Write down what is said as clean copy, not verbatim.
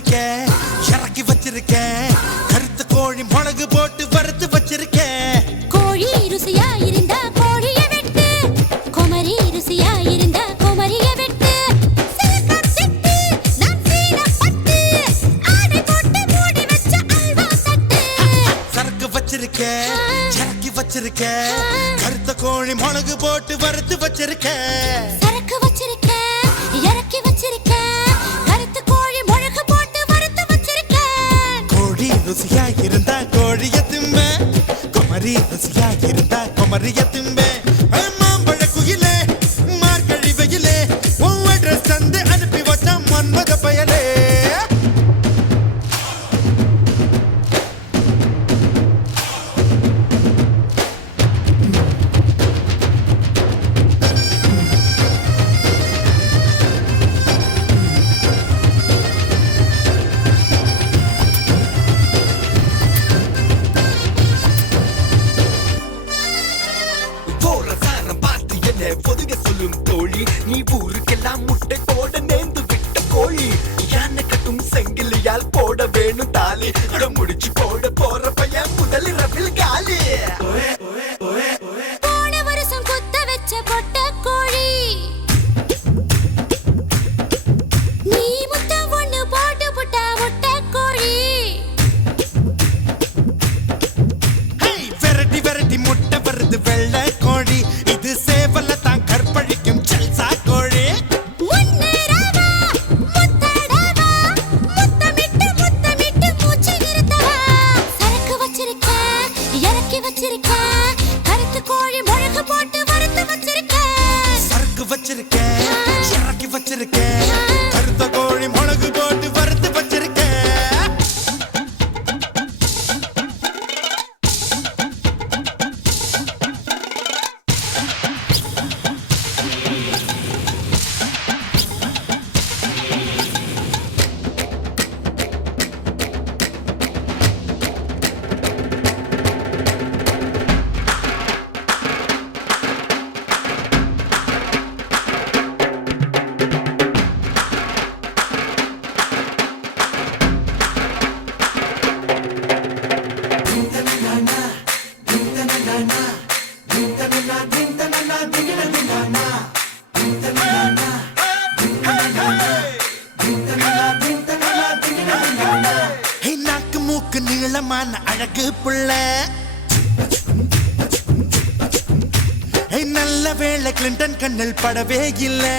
வச்சிருக்கேன் இறக்கி வச்சிருக்கேன் கருத்து கோழி மிளகு போட்டு வறுத்து வச்சிருக்கேன் கோழி ருசியா இருந்தா கோழிய வெட்டு குமரி ருசியா இருந்தா குமரிய வெட்டு சிலக்கத்திட்டு நான் சீனப்பட்டு ஆடை போட்டு மூடி வச்ச அல்வா தட்டு சரக்கு வச்சிருக்கேன் இறக்கி வச்சிருக்கேன் கருத்து கோழி மிளகு போட்டு வறுத்து வச்சிருக்கேன் சரக்கு வச்சிருக்கேன் இறக்கி வச்சிருக்கேன் கருத்து கோழி மிளகு போட்டு வறுத்து வச்சிருக்கேன் கோழி ருசியா இருந்தா கோழிய திம்ப குமரி ருசியா இருந்தா குமரிய திம்ப மாம்பழ குயிலே மார்கழி வெயிலே உன் அட்ரஸ் தந்து அனுப்பி வச்சா மன்மத பயலே பொதுக சொல்லும் தோழி நீ ஊருக்கெல்லாம் முட்டை போட நேர்ந்து விட்ட கோழி யானை கட்டும் செங்கிலியால் போட வேணும் தாலி இடம் முடிச்சு போட போற பையன் முதல் ரவில் காலி போன வருஷம் குத்த வச்ச பொட்ட கோழி நீ முத்தம் ஒண்ணு போட்டு புட்டா முட்டை கோழி வெரைட்டி வெரைட்டி முட்டை வருது வெள்ளை கோழி இது சேவல தான் கற்பழிக்கும் ஜல்சா கோழி முன்னேறவா முத்தடவா முத்தமிட்டு மூச்சு நிறுத்தவா சரக்கு வச்சிருக்கேன் இறக்கி வச்சிருக்கேன் கருத்து கோழி மிளகு போட்டு வறுத்து வச்சிருக்கேன் சரக்கு வச்சிருக்கேன் இறக்கி வச்சிருக்கேன் கருத்த கோழி மிளகு போட்டு வறுத்து வச்சிருக்கேன் நாக்கு மூக்கு நீளமான அழகு புள்ள நல்ல வேளை கிளின்டன் கண்ணில் படவே இல்லை